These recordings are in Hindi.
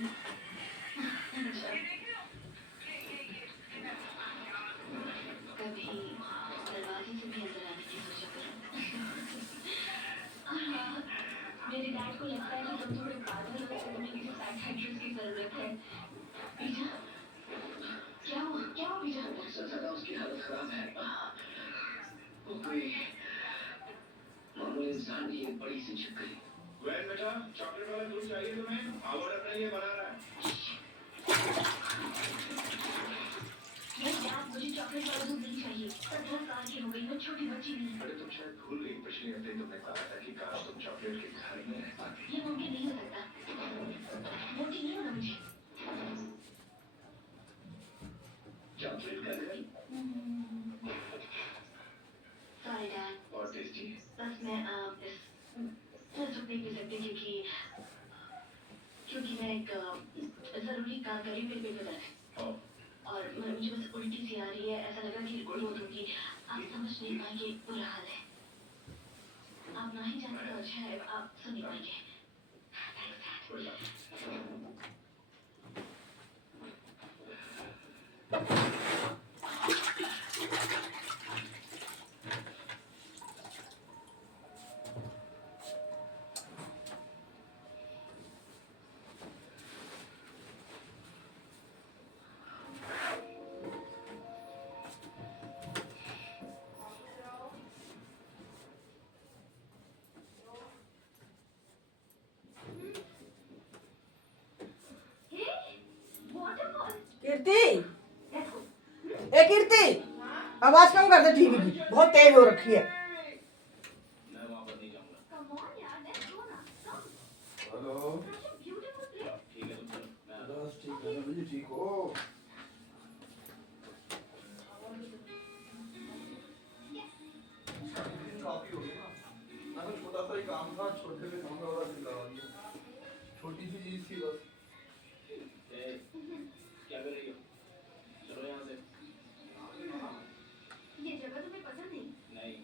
कभी दरवाजे से भी अंदर आने की सोचा करो। और हाँ, मेरे डैड को लगता है कि तुम थोड़े पागल हो, इसलिए तुम्हें किसी साइकियाट्रिस्ट की जरूरत है। बीजा, क्या हुआ? क्या हुआ बीजा? बहुत ज्यादा उसकी हालत खराब है। वो कोई मामूली इंसान नहीं, एक बड़ी सी छिपकली। वेल बेटा, चॉकलेट वाला दूध चाहिए तुम्हें? हावर्ड अपने लिए बना रहा है। नहीं डैड, मुझे चॉकलेट वाला दूध नहीं चाहिए। 17 साल की हो गई, मैं छोटी बच्ची नहीं। अरे तुम शायद भूल गई, पिछले हफ्ते तुमने कहा था कि काश तुम चॉकलेट के घर में रह पाती। ये मुमकिन नहीं हो सकता। मोटी नहीं होना मुझे। चॉकलेट का घर सॉरी डैड। और टेस्टी। बस मैं इस वक्त नहीं पी सकती क्योंकि मैं एक जरूरी काम कर रही हूँ, मेरे पेट में दर्द है। और मुझे बस उल्टी सी आ रही है, ऐसा लगा कि रो दूंगी। आप समझ नहीं पाएंगे, बुरा हाल है। आप ना ही जाने तो अच्छा है, आप सुन नहीं पाएंगे। कीर्ति, ए कीर्ति, आवाज कम कर दे टीवी की, बहुत तेज हो रखी है। मैं वहाँ पर नहीं जाऊँगा। हेलो, ठीक है तुम चलो, मैं आता हूँ। बस ठीक है ना जी, ठीक हो? काफी हो गया ना। मैं तो छोटा सा ही काम था, छोटे से काम का बड़ा दिल लगा दिया। छोटी सी चीज थी बस। ए, क्या कर रही हो? चलो यहाँ से। ये जगह तुम्हें पसंद नहीं? नहीं।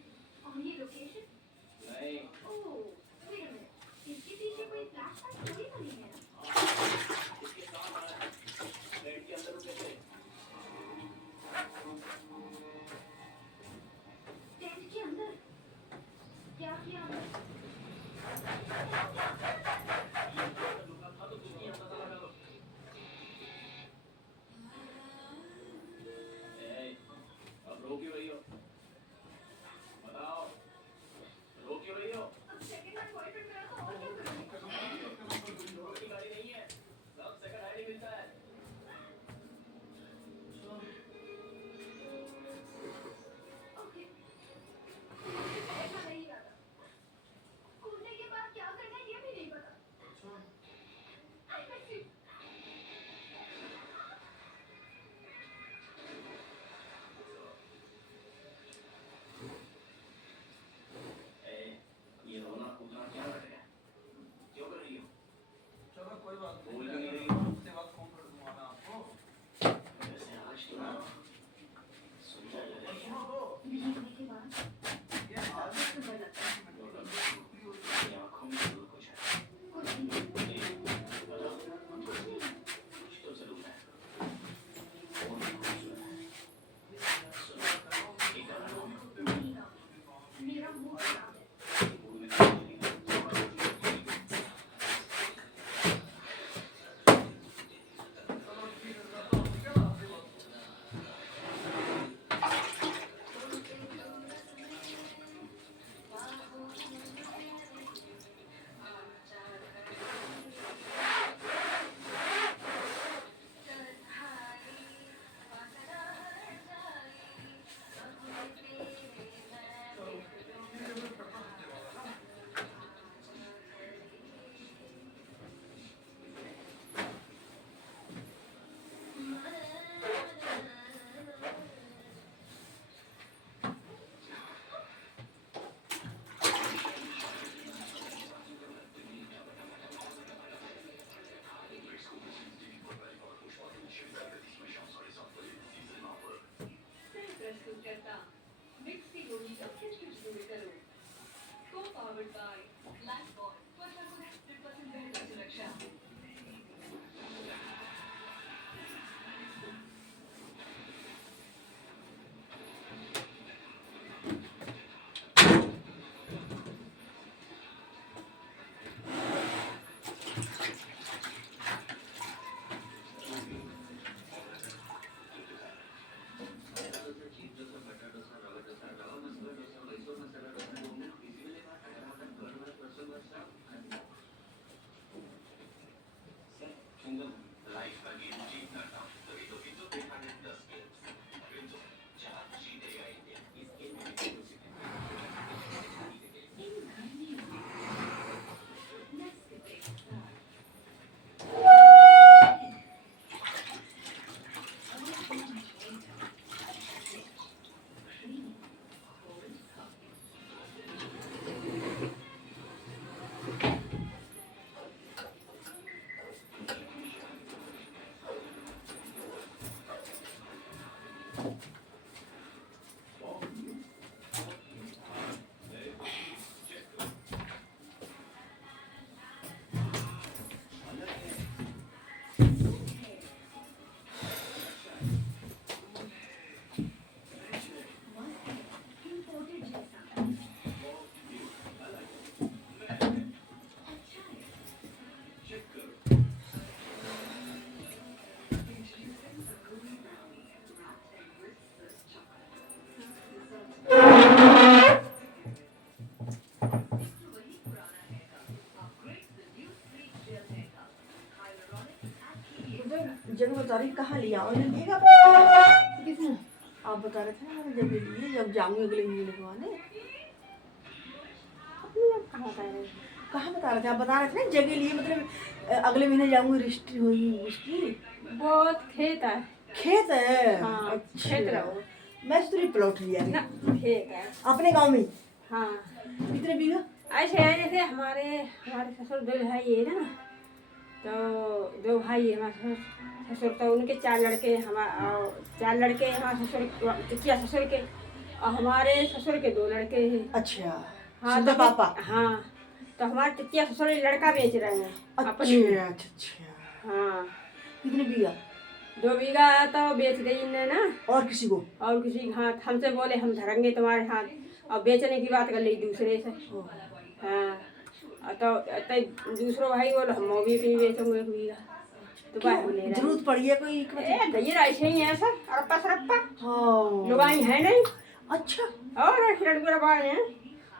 और ये लोकेशन? नहीं। ओह, wait a minute. इसके पीछे कोई फ्लैश स्टोरी बनी है ना? इसके साथ आना है। बेड के अंदर रुके तो जगह बता रही कहाँ लिया लिएगा किसने? आप बता रहे थे ना मैंने जगह ली जब जाऊंगी अगले महीने लिखवाने। कहाँ बता रहे थे? आप बता रहे थे ना जगह लिए मतलब अगले महीने जाऊंगी रजिस्ट्री हुई उसकी। बहुत खेत है। खेत है? हाँ, अच्छा। खेत रहो। मैं तो प्लॉट लिया ना है खेत है। अपने गांव में। हाँ कितने बीघा? ऐसे है जैसे हमारे ससुर 2 भाई है ना, तो 2 भाई है हमारे ससुर, तो उनके 4 लड़के, हमारे 4 लड़के हमारे ससुर चिकिया ससुर के, और हमारे ससुर के 2 लड़के हैं। अच्छा। हाँ तो पापा। हाँ, तो हमारे चिकिया ससुर लड़का बेच रहे हैं अपनी। अच्छा अच्छा। हाँ कितने बीघा? 2 बीघा तो बेच दी इनने ना, और किसी को? और किसी के हाथ हमसे बोले हम धरेंगे तुम्हारे हाथ, और बेचने की बात कर ली दूसरे से। हाँ तो दूसरो भाई बोलो हम भी कहीं बेचूंगे 1 बीघा, तो बाहर ले रहे जरूरत पड़ी है कोई? हैं। ऐसे ही है सर, अरप्पा सरप्पा हाँ। लुगाई है नहीं। अच्छा। और लड़के बाहर हैं,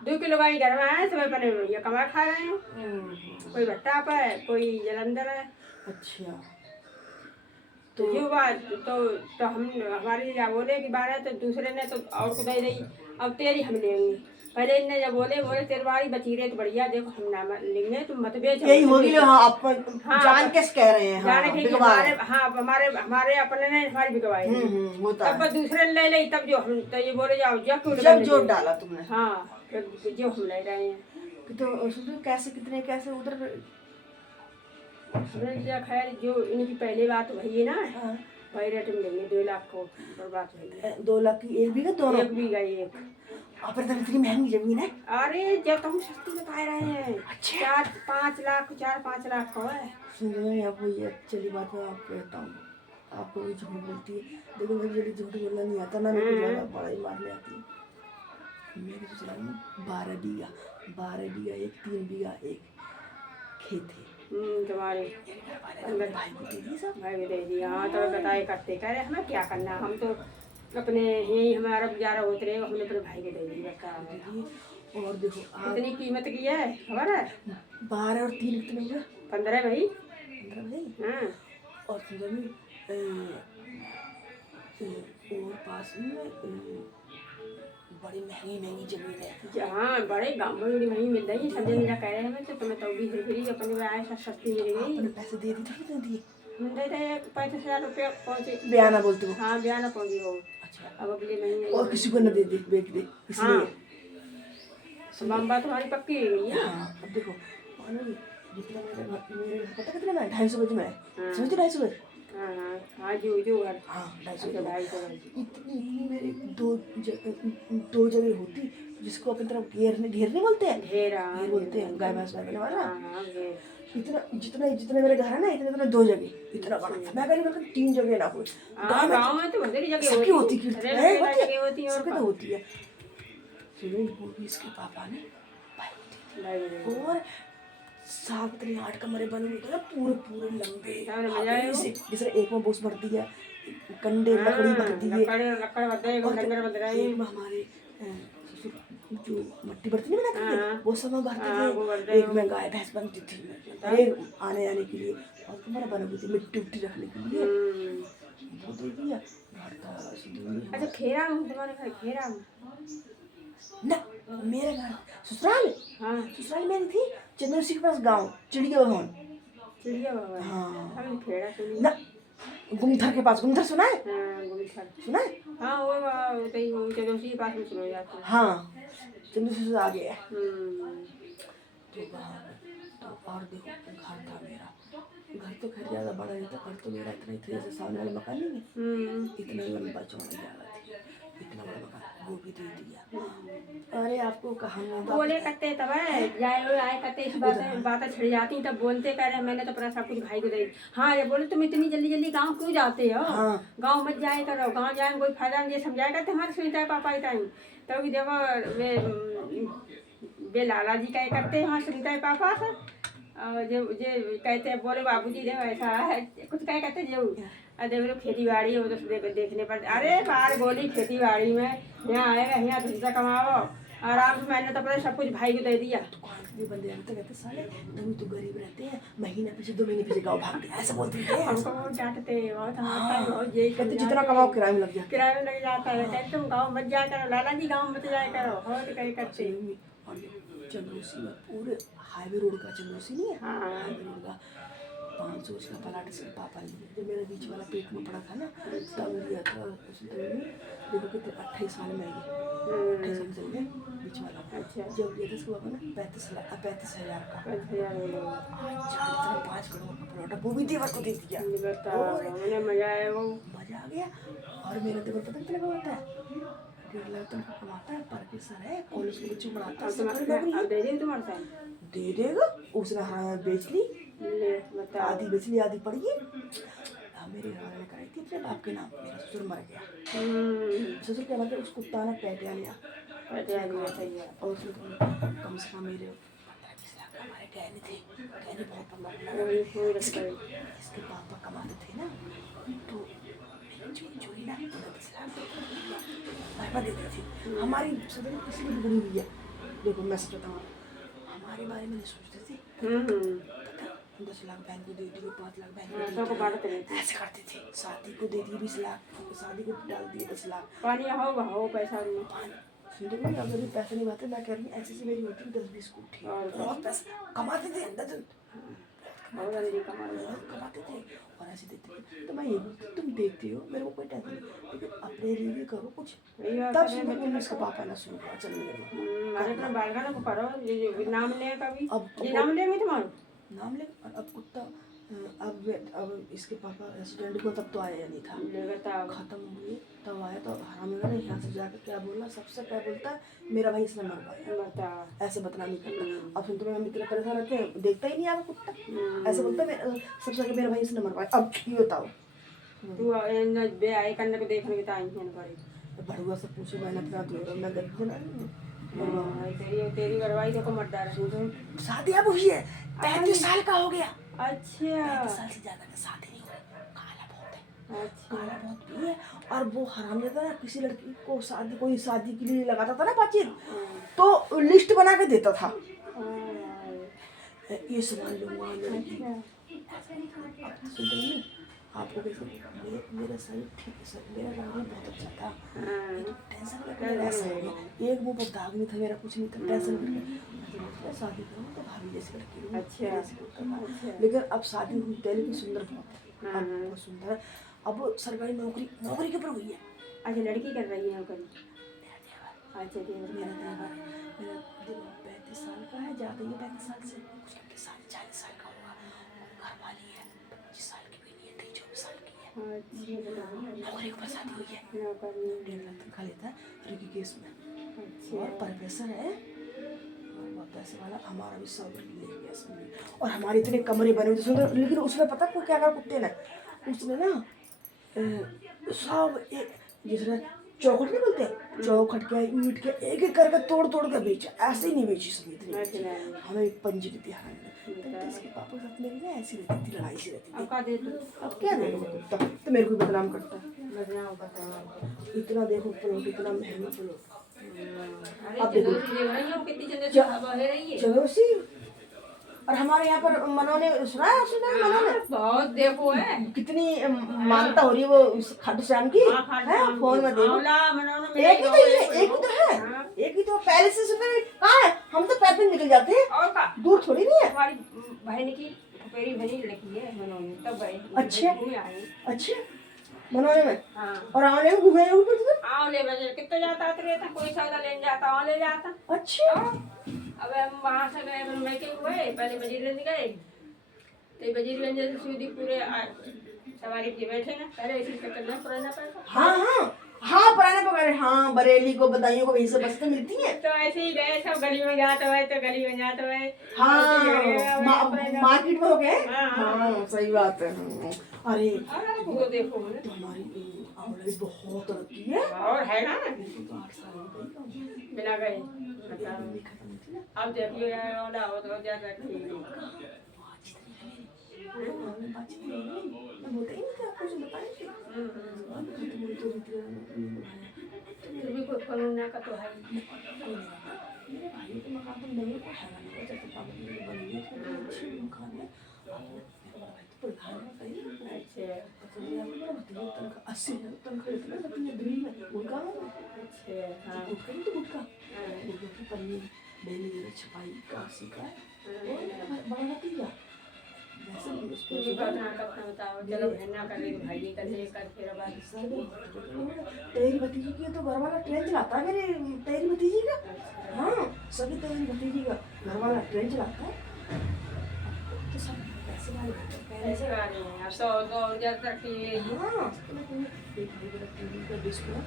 2 की लुगाई घर में है, सब अपने ये कमा खा रहे हैं। कोई भट्टा पर है, कोई जलंधर है। अच्छा। तो जो बात तो हम हमारे या बोले कि 12, तो दूसरे ने तो और को दे रही, अब तेरी हम लेंगे। पहले इनने जब बोले तेरी बारी बची रहे तो बढ़िया, देखो हम ना लेंगे, तुम मत बेचो। यही होगी लो। हाँ आप हाँ, जान कैसे कह रहे हैं? जाने हाँ, के बिकवा हमारे, रहे। हाँ हमारे अपने ने हमारी बिकवाई। होता तब है। दूसरे ने ले ली, तब जो हम तो ये बोले जाओ जब जोड़ डाला तुमने। हाँ जो हम ले रहे हैं। तो सोचो कैसे कितने कैसे उधर। हमने क्या खैर जो इनकी पहले बात हुई है ना, हाँ। वही रेट में देंगे 2 लाख को पर बात हुई है। 2 लाख की 1 बीघा दोनों? 1 बीघा 1। आप इधर इतनी महंगी जमीन है? अरे जब तुम सस्ती बता रहे हैं, अच्छा। 4-5 लाख 4-5 लाख का है। सुनो आपको ये चली बात मैं आपको कहता हूँ, आपको भी झूठ बोलती है। देखो मुझे जल्दी झूठ बोलना नहीं आता ना, मेरे को ज़्यादा बड़ा ही मारने आती है। मेरे ससुराल में 12 बीघा 1, 3 बीघा 1 खेत है। तुम्हारे अंदर भाई को दे दी सब। भाई भी दे दिया। हाँ तो बताए करते कह रहे हमें क्या करना, हम तो अपने यही हमारा गुजारा होते रहे, हमने अपने भाई को दे दिया। और देखो कितनी कीमत की है खबर है? 12 और 3 कितने हुए? 15 भाई। 15 भाई। हाँ और और पास में बड़ी महंगी जमीन है। हाँ बड़े गाँव में बड़ी महंगी मिल रही है। सब जन कह रहे हैं तो तुम्हें तो भी फिर अपने आए सस्ती मिल गई। आपने पैसे दे दिए थे? दिए? हम दे रहे 35,000 रुपया पहुँचे। बयाना बोलते हो? हाँ बयाना पहुँची हो। अच्छा। अब अगले महीने और किसी को न दे दे बेच दे इसलिए। बम्बा तुम्हारी पक्की हो गई है। हाँ अब देखो जितना मेरे पता कितना में 250 गज में है। समझते 250 गज? हाँ हाँ जो घर। हाँ 250 अच्छा, गज। 250 इतनी मेरे 2 जगह होती जिसको अपनी तरफ घेर नहीं बोलते हैं? घेरा बोलते हैं गाय भैंस रखने वाला। हाँ घेर। जितना मेरे घर है ना इतने 2 जगह इतना बड़ा था। मैं कहीं 3 जगह ना हो। गाँव में तो बड़ी जगह सबकी होती है, जगह होती है। सबकी तो होती है। फिर वो भी इसके पापा ने और 7-8 कमरे बने हुए थे ना, पूरे लंबे। जैसे एक में बोस भरती है, कंडे लकड़ी भरती है, एक में हमारे ससुर जो मट्टी बर्तन नहीं बनाते थे वो सब में भरते थे। एक में गाय भैंस बनती थी एक आने जाने के लिए, और कमरा बना हुई थी मिट्टी उट्टी रखने के लिए। वो दे दिया। अच्छा खेरा में तुम्हारे घर खेरा में? ना मेरा घर ससुराल। हाँ ससुराल मेरी थी चंद्रसी के पास गांव चिड़िया भवन। चिड़िया बाबा। हाँ हम खेड़ा सुनी ना गुमथर के पास। गुमथर सुना है? हाँ गुमथर सुना है? हाँ वो होते ही वो चंद्रसी के पास में सुना जाता है। हाँ चंद्रसी से आगे है। तो वहाँ तो और देखो घर था मेरा। घर तो खैर ज़्यादा बड़ा नहीं था। घर तो मेरा इतना ही था जैसे सामने वाले मकान नहीं है, इतना लंबा चौड़ा जगह थी। इतना बड़ा मकान वो भी दे दिया। अरे आपको कहाँ बोले करते तब जाए आए करते इस बातें छिड़ जाती तब बोलते कह रहे मैंने तो अपना सब कुछ भाई को दे। हाँ ये बोले तुम इतनी जल्दी गाँव क्यों जाते हो? गाँव मत जाए करो, गाँव जाए कोई फायदा नहीं। ये समझाया करते हमारे सुनता है पापा ही टाइम तो देखो वे लाला जी क्या करते हैं, हाँ सुनता है पापा से। और जो कहते हैं बोले बाबूजी देखो ऐसा है कुछ क्या कहते जो देखो खेती बाड़ी हो तो देखने पर। अरे बाहर बोली खेती बाड़ी में यहाँ आएगा यहाँ पैसा कमाओ आराम से मैंने तो अपने सब कुछ भाई को दे दिया। दुकान के भी बंदे आते कहते साले तुम तो गरीब रहते हैं, महीने पीछे 2 महीने पीछे गाँव भागते हैं, ऐसा बोलते थे। हमको बहुत डांटते बहुत हमारा बहुत यही कहते जितना कमाओ किराए में लग जाए। किराए में लग जाता है। कहते तुम गाँव मत जाया करो, लाला जी गाँव मत जाया करो, बहुत कहीं करते। और चंदोसी में पूरे हाईवे रोड का चंदोसी नहीं है, हाँ। हाईवे रोड का 500 उसका प्लाट से पापा ने लिया। जब मेरा बीच वाला पेट में पड़ा था ना तब लिया था उसने। देखो कितने 28 साल में आई, 28 साल चल गए बीच वाला। अच्छा। जब लिया था उसके पापा ने 35,000 का। 5 करोड़ का प्लॉट है, वो भी देवर को दे दिया। मैंने मजा आया वो मजा आ गया। और मेरा देवर पता कितना कमाता है, 1.5 लाख तक का कमाता है, प्रोफेसर है, कॉलेज में बच्चों पढ़ाता है, सरकारी नौकरी है। दे दी तुम्हारे दे देगा। उसने हाँ बेच ली, बता आधी बेच ली आधी पड़ी है। मेरे घर वाले ने कराई थी अपने बाप के नाम, मेरा ससुर मर गया। ससुर क्या मर गया, उस कुत्ता ने पैटिया लिया और उसने कम से कम मेरे 15-20 लाख का हमारे गहने थे। गहने बहुत कमाने। इसके पापा कमाते थे ना तो चोरी ना 10 लाख पापा देती थी। हमारी सदर इसलिए बिगड़ी हुई है। देखो मैं सच बताऊँ, हमारे बारे में नहीं सोचते थे। 10 लाख बहन को दे दिए, 5 लाख बहन को दे दिए, ऐसे करते थे। शादी को दे दिए 20 लाख, शादी को डाल दिए 10 लाख। पानी हो पैसा सुनते ना, अगर भी पैसे नहीं बाते मैं कह रही हूँ ऐसे से मेरी होती 10-20 कोठी, बहुत पैसा कमाते थे। अंदर कमाते थे और ऐसे देते थे। तो मैं ये बोलती तुम देखते हो मेरे को कोई टेंशन नहीं, लेकिन अपने लिए भी करो कुछ। तब से मैं इसका पापा ना शुरू करा चलने अपना बालगाना को करो। ये नाम ले कभी अब ये नाम ले मैं तुम्हारा नाम ले। अब कुत्ता अब इसके पापा एक्सीडेंट हुआ तब तो आया नहीं था, खत्म हुए तब आया। तो हराम यहाँ से जाकर क्या बोला, सबसे क्या बोलता है मेरा भाई इसने मरवाया, ऐसे बदनामी करता। अब सुनते मेरा मित्र परेशान रहते हैं, देखता ही नहीं आपको कुत्ता, ऐसे बोलता है सबसे आगे मेरा भाई इसने मरवाया। अब ये बताओ तू बे आए करने को देखने के टाइम है भड़ुआ से पूछो मैंने अपना दो मैं गरीब बना तेरी बरवाई तो मर डाल। शादी अब हुई है, 35 साल का हो गया। अच्छा 35 साल से ज्यादा का शादी नहीं हुआ। काला बहुत है, काला बहुत भी है। और वो हरामजादा ना किसी लड़की को कोई शादी के लिए लगाता था ना बातचीत, तो लिस्ट बना के देता था, ये सामान लूंगा लड़की। आपको कैसे मेरा शरीर ठीक है सर, मेरा रंग बहुत अच्छा था, टेंशन करके ऐसा हो गया। एक मुँह पर दाग नहीं था मेरा, कुछ नहीं था, टेंशन करके शादी करूँ तो भाभी जैसे लड़की लूँ। अच्छा। लेकिन अब शादी हुई पहले की सुंदर बहुत है, अब बहुत सुंदर है। अब सरकारी नौकरी के ऊपर हुई है। अच्छा लड़की कर रही है नौकरी। अच्छा मेरा देवर 35 साल का है, ज़्यादा ही 35 साल से, उसके साथ 40 साल का होगा। घर वाली है 25 साल की भी नहीं है, 23-24 साल की है। नौकरी के ऊपर शादी हुई है, 1.5 लाख तक खा लेता है रिकी केस में। और प्रोफेसर है और बहुत पैसे वाला। हमारा भी सब ले गया इसमें। और हमारे इतने कमरे बने हुए सुंदर, लेकिन उसमें पता को क्या कर कुत्ते ने, उसने ना सब जिसने चौखट नहीं बोलते, चौखट के ईंट के एक एक करके तोड़ के बेचा। ऐसे ही नहीं बेची सभी, हमें पंजी की तिहार इसके पापा साथ मेरी ना ऐसी रहती थी, लड़ाई सी रहती थी। अब क्या देखो कुत्ता तो मेरे को बदनाम करता है। इतना देखो प्लॉट, इतना महंगा प्लॉट। अब चलो सी। और हमारे यहाँ पर मनोने सुना है मनोने बहुत देखो है कितनी मानता हो रही है वो खाटू श्याम की है, फोन में देखो। एक ही तो ये, एक ही तो है, एक ही तो पहले से सुनते कहाँ है। हम तो पैदल निकल जाते हैं, और का दूर थोड़ी नहीं है। हमारी बहन की मेरी बहन लड़की है मनोने, तब गए। अच्छा मनोने में। हाँ। और आने में घूमे आंवले बजे कितना जाता रहता, कोई सौदा लेने जाता आंवले जाता। अच्छा अब हम वहाँ से गए मैके हुए, पहले वजीरगंज गए, तो वजीरगंज से सीधी पूरे सवारी के बैठे ना, पहले इसी से करना पुराना पैसा। हाँ पुराने पकड़े। हाँ बरेली को बदायूं को वहीं से बस तो मिलती है। तो ऐसे ही गए सब, गली में जाते हुए तो गली में जाते हुए। हाँ मार्केट में हो गए। हाँ सही बात है। अरे वो देखो तो हमारी आंवला बहुत तरक्की है। और है ना 8 साल हो गए बिना गए। खत्म हुई थी ना। अब देखिए यार हो तो क्या करती है। बातचीत नहीं हुई, मैं बोलता ही नहीं था, आपको जो बताई थी। फिर भी कोई कानून का तो है। 80,000 तनख्वाह लेते ना अपने दिल्ली में गुटखा में अच्छा हाँ गुटखा नहीं तो गुटखा गुटखा की पन्नी मैंने ये छपाई का सीखा बड़ा भतीजा वैसे भी उसको तुम भी अपना बताओ चलो बहन ना कर रही तो भाई कर ले कर फिर बाद तेरी भतीजी की तो घर वाला ट्रेन चलाता है मेरे तेरी भतीजी का हाँ सभी तेरी भतीजी का घर वाला ट्रेन चलाता है तो सब पैसे वाले होते हैं पहले ऐसे वाले हैं अब तो और ज्यादा की हाँ एक भाई बड़ा टीवी का डिस्प्ले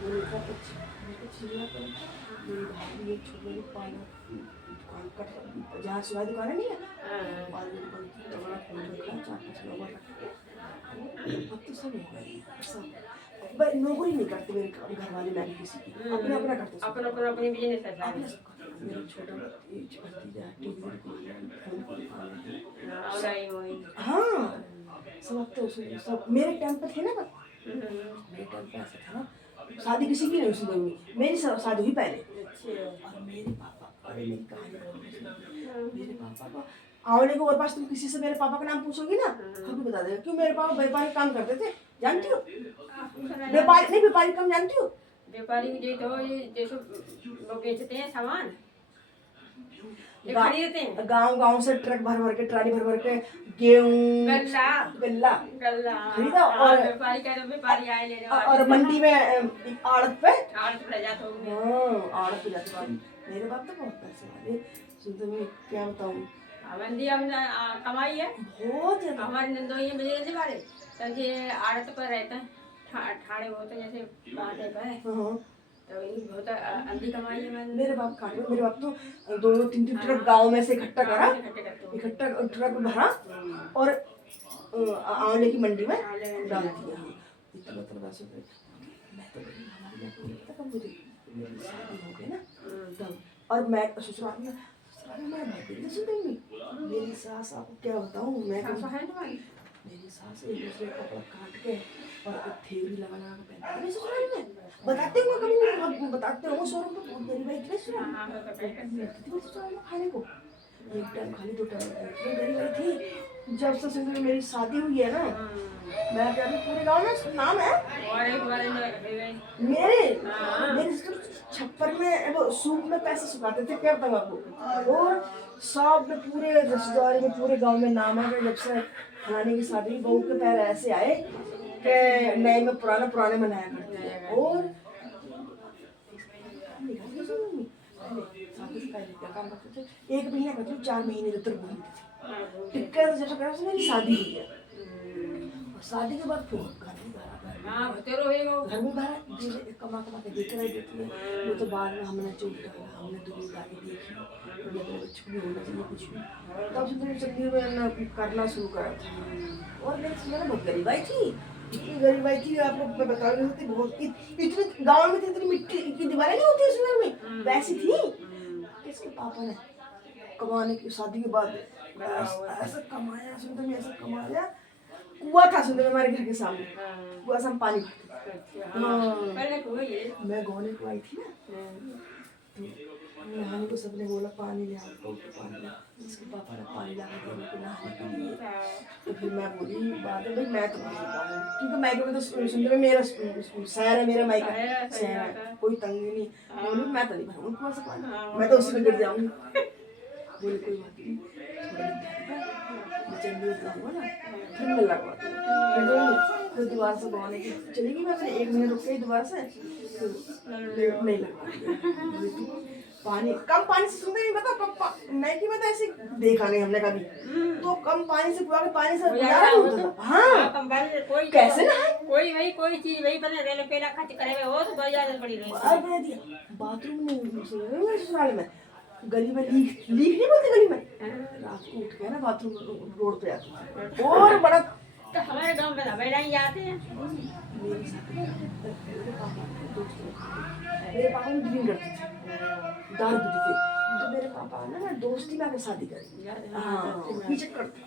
मेरे का कुछ चिल्ला कर मेरी भाभी एक छोटी पाना दुकान का जहाँ सिलाई दुकान है नहीं है पानी की दुकान की तो बड़ा फोन रखा 4-5 लोग रखे अब तो सब हो गए सब भाई नौकरी नहीं करते मेरे घर वाले मैं किसी की अपना अपना करते सब अपनी बिजनेस है अपना सब करते मेरा छोटा भतीजा टीवी फोन की दुकान है और आई वही हाँ सब अब तो सब मेरे टाइम पे थे ना मेरे टाइम पे ऐसा था ना शादी किसी की नहीं सुनी हुई मेरी शादी हुई पहले और मेरे पापा अरे मेरी कहानी मेरे पापा का आने को और पास तुम किसी से मेरे पापा का नाम पूछोगी ना हम बता देगा क्यों मेरे पापा व्यापारी काम करते थे जानती हो व्यापारी नहीं व्यापारी काम जानती हो व्यापारी जो तो ये जैसे लोग बेचते हैं सामान ये खरीदते हैं गांव से ट्रक भर भर के ट्राली भर भर के गेहूं गल्ला गल्ला गल्ला खरीदा और व्यापारी कह रहे व्यापारी आए लेने और मंडी में आड़त पे आड़त पे जाते होंगे हाँ आड़त पे जाते हैं मेरे बाप तो बहुत पैसे वाले सुनते मैं क्या बताऊँ मंदी हमने कमाई है बहुत ज्यादा हमारे नंदोई मेरे नहीं बारे तो ये आड़त पर रहते हैं ठाड़े होते हैं जैसे बांटे पर हाँ तो ये बहुत अंधी कमाई है मैंने मेरे बाप काट मेरे बाप तो 2-3 ट्रक गांव में से इकट्ठा करा इकट्ठे करते हो इकट्ठा ट्रक भरा और आंवले की मंडी में डाल दिया इतना पैसे मैं तो हमारी तक मुझे मेरी शादी हो गई ना तब और मैं ससुराल में मैं भाई सुन मेरी सास आपको क्या बताऊँ मैं मेरी सास एक दूसरे का कपड़ा काट के और एक थेवरी लगा लगा के पहनती है ससुराल में बताते हुए कभी नहीं बताते हो शोरूम पे बहुत गरीब है ससुराल में खाने को एक टाइम खाली 2 टाइम इतनी गरीब थी जब से सुन मेरी शादी हुई है ना मैं क्या पूरे गाँव में नाम है और एक बार मेरे छप्पर में वो सूप में पैसे सुखाते थे क्या बताऊँ आपको और सब में पूरे रिश्तेदारी में पूरे गांव में नाम है जब से फलाने की शादी बहू के पैर ऐसे आए कि नए में पुराने में नया करते हैं और काम करते थे 1 महीना करते थे 4 महीने तक घूमते थे टिक्का जैसा मेरी शादी हुई है और शादी के बाद फिर घर में बाहर कमा के देख रहे देती है वो तो बाद में हमने चोट डाला हमने दुनियादारी देखी बच्चों भी होना चाहिए कुछ भी तब से मेरी चक्की में करना शुरू करा था और मेरी सुना बहुत गरीब आई थी इतनी गरीब आई थी आपको मैं बता रही होती बहुत इतनी गाँव में इतनी मिट्टी की दीवारें नहीं होती उस घर में वैसी थी इसके पापा ने कमाने की शादी के बाद ऐसा कमाया सुनते में ऐसा कमाया कुआं था सुनते में हमारे घर के सामने कुआं से हम पानी मैं गौने को आई थी ना तो नहाने को सबने बोला पानी ले आओ तो पानी इसके पापा ने पानी ला के दिया नहाने के लिए तो फिर मैं बोली बात है भाई मैं तो नहीं पाऊँ क्योंकि मायके में तो सुनते में मेरा शहर है मेरा मायका शहर है कोई तंगी नहीं बोली मैं तो नहीं भरूँगी कुआं से पानी मैं तो उसी में गिर जाऊँगी बोले कोई बात नहीं थोड़ा जल्दी जाऊँगा ना फिर मैं लगवा फिर दोबारा से गौने की चलेगी मैं 1 महीने रुक गई दोबारा से नहीं लगा पानी कम पानी से सुनते नहीं पता मैगी में तो ऐसे देखा नहीं हमने कभी तो कम पानी से पूरा पानी से गुजारा नहीं होता था हाँ कोई कैसे ना कोई वही कोई चीज वही बने रेल पेला खर्च करे हुए हो तो बहुत ज्यादा बड़ी रही अरे दिया बाथरूम में ससुराल में गली में लीक नहीं बोलते गली में रात को उठ गया ना बाथरूम रोड पे आते और बड़ा तो हमारे गांव में हमें नहीं जाते हैं मेरे साथ मेरे पापा भी ड्रिंक करते थे दारू पीते थे तो मेरे पापा ने ना दोस्ती में आके शादी करी हाँ पीछे करते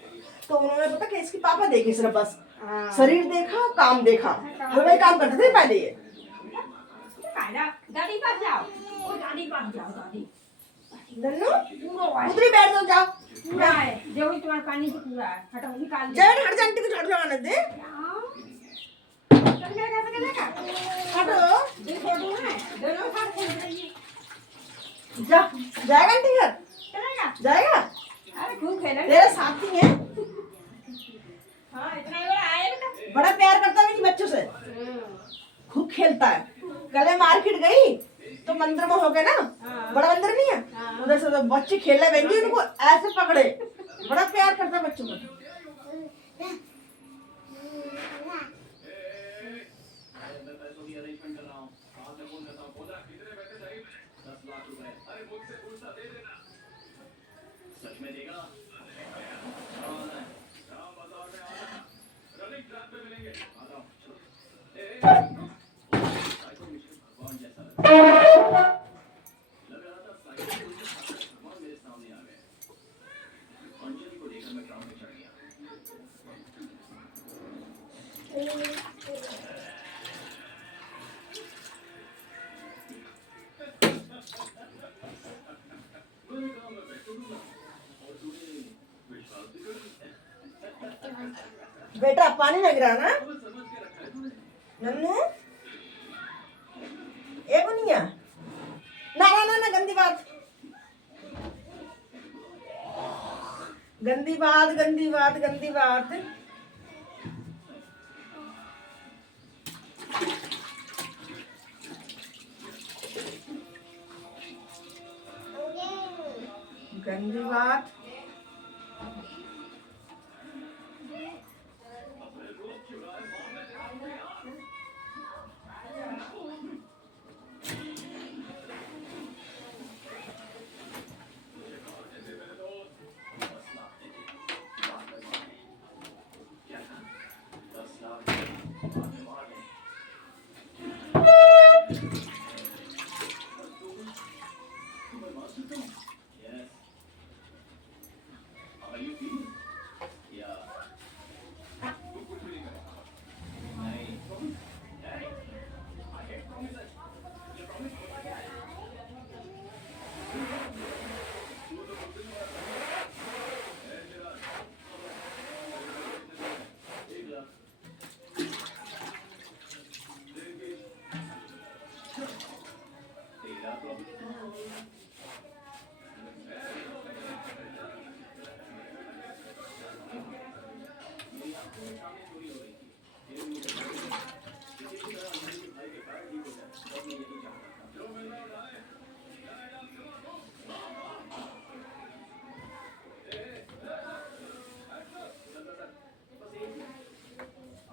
तो उन्होंने पता कि इसके पापा देखे सिर्फ बस शरीर देखा काम देखा हर काम करते थे पहले ये दादी पास जाओ ओ दादी पास जाओ दादी नन्नू उधर ही बैठ जाओ पूरा है जो भी तुम्हारे पानी से पूरा है हटाओ निकाल जय हट जानती को झाड़ू लगाने दे जा जाएगा आंटी घर चलेगा। जाएगा अरे खूब खेलेंगे। तेरे साथी है हाँ इतना ही बड़ा आएगा तो। बड़ा प्यार करता है मेरी बच्चों से खूब खेलता है कल मार्केट गई तो मंदिर में हो गए ना हाँ। बड़ा मंदिर नहीं है उधर से तो बच्चे खेलने बैठे उनको ऐसे पकड़े बड़ा प्यार करता है बच्चों को मैं पैसों की अरेंजमेंट कर रहा हूँ। कहाँ से फोन करता हूँ? बोला कितने पैसे चाहिए? 10 लाख रुपए। अरे मुझसे पूछता दे देना। सच में देगा? कहाँ आना है? शाम बाजार में आना। रनिंग ट्रैक पे मिलेंगे। आ जाओ, चलो। साइकिल मुझे भगवान जैसा लग रहा था। साइकिल मुझे भगवान मेरे सामने आ गए। अंजलि को लेकर मैं ग्राउंड में चढ़ गया। बेटा पानी लग रहा ना नन्नू ए बनिया ना ना ना ना गंदी बात गंदी बात गंदी बात गंदी बात गंदी बात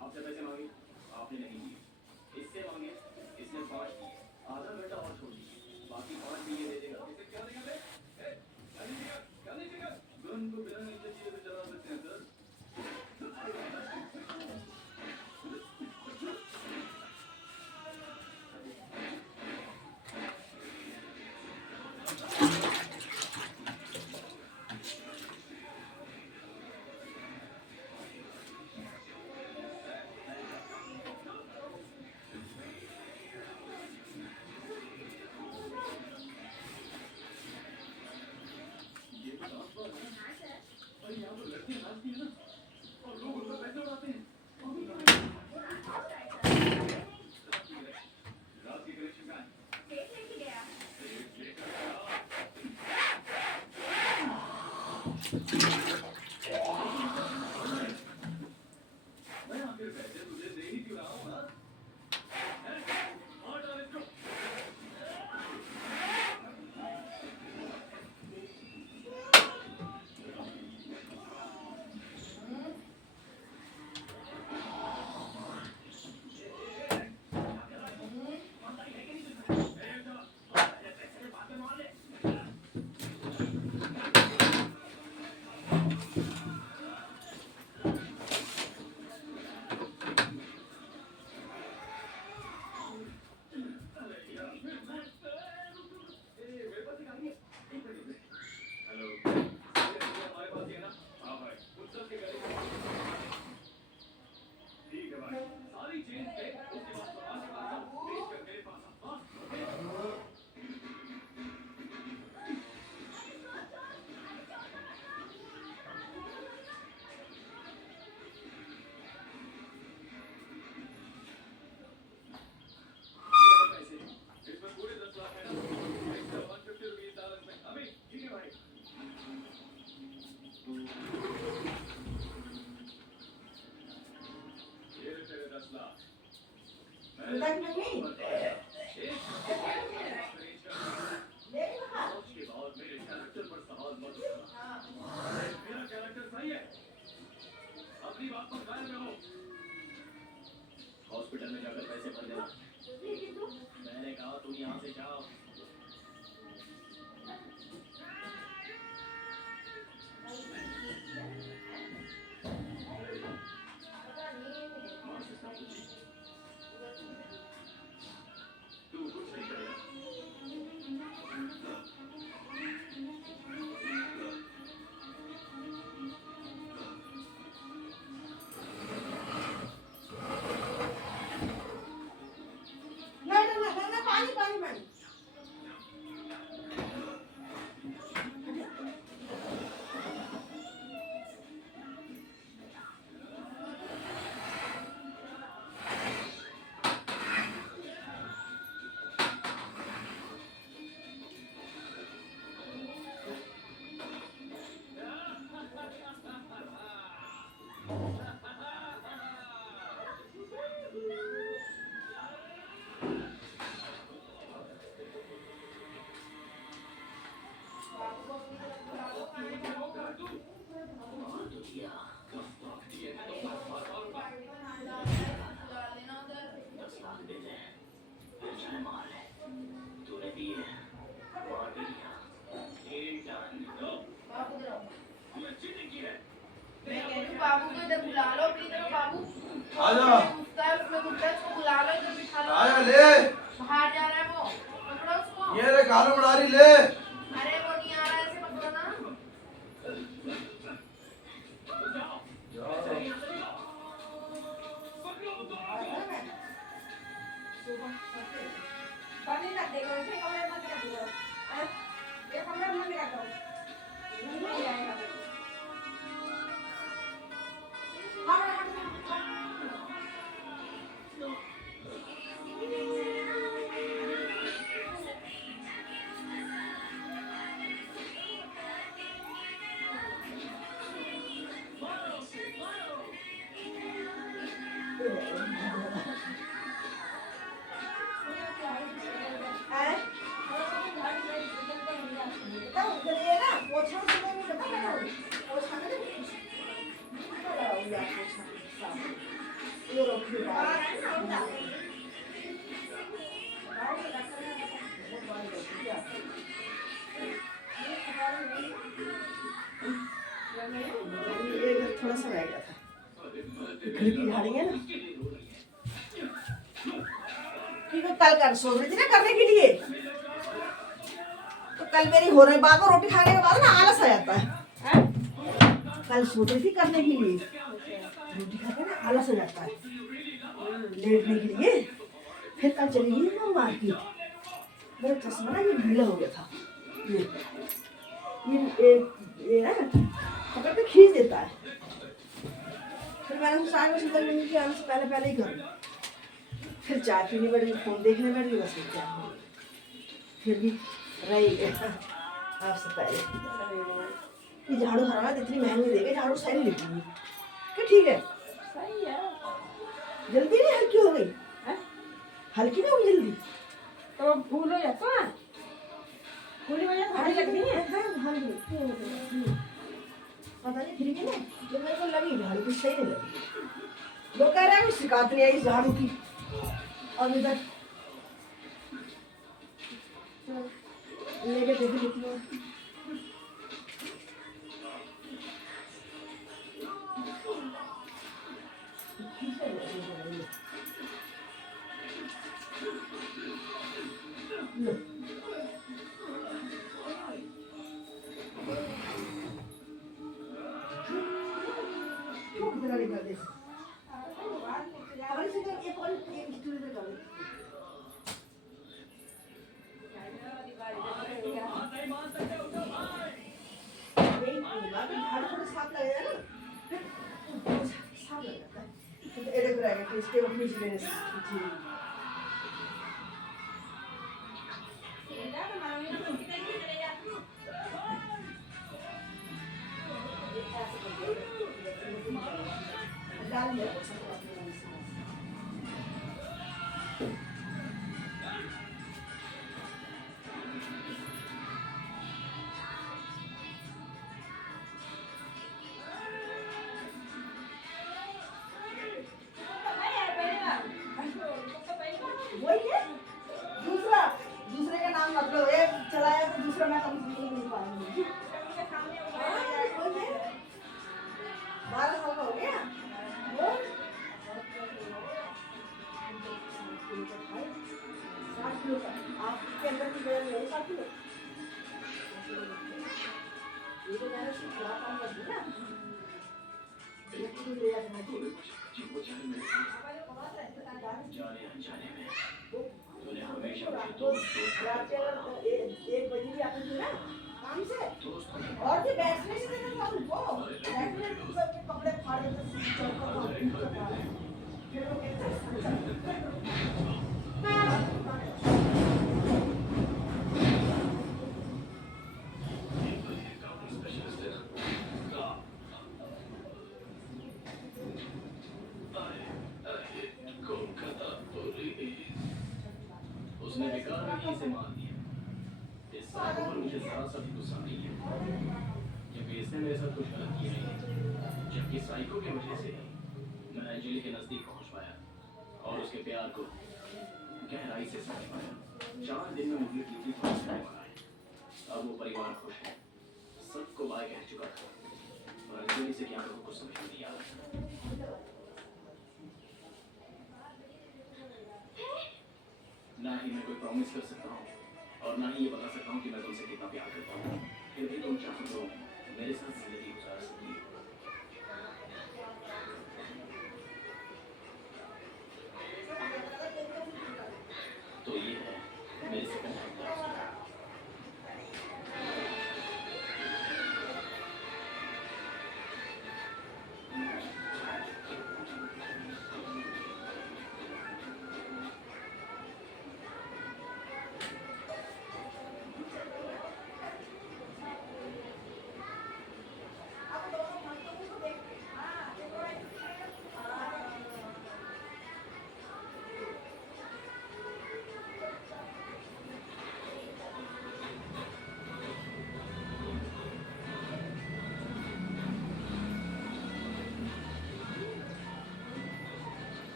आपसे पैसे मांगे, आपने नहीं दिए। इससे मांगे, इसने 5 दिए। आधा घंटा और छोड़ दीजिए, बाकी 5 भी ये दे देगा। इसे क्या देगा बे? क्या दीजिएगा? क्या दीजिएगा? गन को बिना नीचे दिए हुए चला सकते हैं सर। मैं आखिर पैसे तुझे दे ही क्यों रहा हूँ, हाँ? मार डाल इसको। इसमें पूरे 10 लाख है ना? एक्स्ट्रा 150 रुपीस 10 लाख के बाद मेरे कैरेक्टर पर सवाल मत उठाना। मेरा कैरेक्टर सही है, अपनी बात पर कायम रहो। हॉस्पिटल में जाकर पैसे भर देना। मैंने कहा तुम यहाँ से जाओ। तू कुछ नहीं करेगा। बाबू को इधर बुला लो, इधर बाबू आजा उसका है, उसमें घुटना है, उसको बुला लो, इधर बिठा लो। आजा ले बाहर जा रहा है वो, पकड़ो उसको। ये रे कालू मनारी ले। अरे वो नहीं आ रहा है, ऐसे पकड़ो ना। पानी रख देगा, ऐसे कमरे में रख दो। ये कमरे में रख दो। नहीं आएगा। थोड़ा सा रह गया था, खिड़की झाड़ी है ना, ठीक है। कल कर सोच रही थी ना करने के लिए, तो कल मेरी हो रही बात और रोटी खाने के बाद ना आलस आ जाता है। कल सोच रही थी करने के लिए, रोटी खाते ना आलस हो जाता है लेटने के लिए। फिर कल चली गई मैं मार्केट, मेरा चश्मा ना ये ढीला हो गया था, ये ना पकड़ के खींच देता है। फिर मैंने सोचा आज शीतल मम्मी की आने से पहले ही करूँ। फिर चाय पीने बैठ गई, फोन देखने बैठ गई, बस क्या हो। फिर भी रही आपसे पहले ये झाड़ू हरा इतनी महंगी देगा, झाड़ू सही नहीं निकली क्या? ठीक है, सही है। जल्दी नहीं हल्की हो गई है? हल्की नहीं हुई जल्दी, तो भूल हो जाता है, पूरी वजह भारी लग रही है। पता नहीं फिर भी ना जब मेरे को लगी झाड़ू की सही नहीं लगी। लोग कह रहे हैं शिकायत नहीं आई इस झाड़ू की। और इधर लेके देख लेती हूँ। वही है दूसरा दूसरे का नाम मतलब एक चलाया तो दूसरा मैं कम नहीं मिल पाऊंगी। हाँ, वही है। 12 साल का हो गया वो 60 किलो का आपके अंदर की वजह से 60 किलो ये तो मैंने सिर्फ काम कर दिया ना ये तो ले जाना चाहिए जाने अनजाने में तूने हमेशा तो मुझे दोस्त रात के अगर 1 बजे भी आते थे ना काम से दोस्त और जो बैठने से देना था उनको बैठने तो सबके कपड़े फाड़ देते फिर वो कहते उसने बेकार में ही से मार दिया। इस साइको पर मुझे जरा सा भी गुस्सा नहीं है, क्योंकि इसने मेरे साथ कुछ गलत किया नहीं, जबकि साइको की वजह से मैं अंजलि के नजदीक पहुंच पाया और उसके प्यार को गहराई से समझ पाया। 4 दिन में मुझे ड्यूटी पहुंचने वाला है। अब वो परिवार खुश है, सबको बाय कह चुका था, और अंजलि से क्या करूं कुछ समझ में नहीं आ रहा। ना ही मैं कोई प्रॉमिस कर सकता हूँ और ना ही ये बता सकता हूँ कि मैं तुमसे कितना प्यार करता हूँ। फिर भी तुम चाहो तो मेरे साथ जिंदगी गुजार सकती हो। तो ये है मेरे सेकंड टाइम।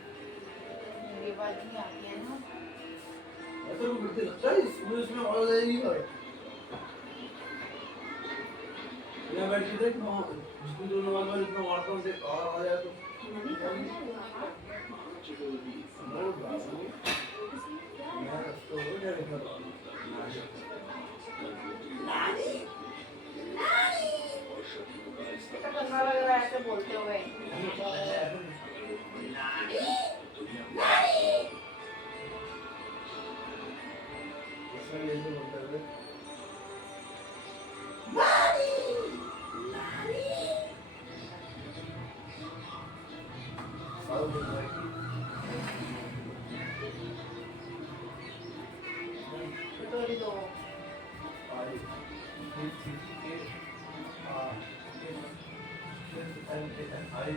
मेरे बाद ही आ गया ना ऐसा को मिलते लगता है इसमें और जाएगी ना या बैठ के देख ना जितनी दोनों बार इतना मारता हूँ देख और आ जाए तो नवी कहाँ जा रहे हो पापा? मैं तो हो जाएगा तो गंदा लग रहा है ऐसे बोलते हुए इसमें ये तो बोलता है और बोल रहा है कटोरी दो आई फिर सीधी के आई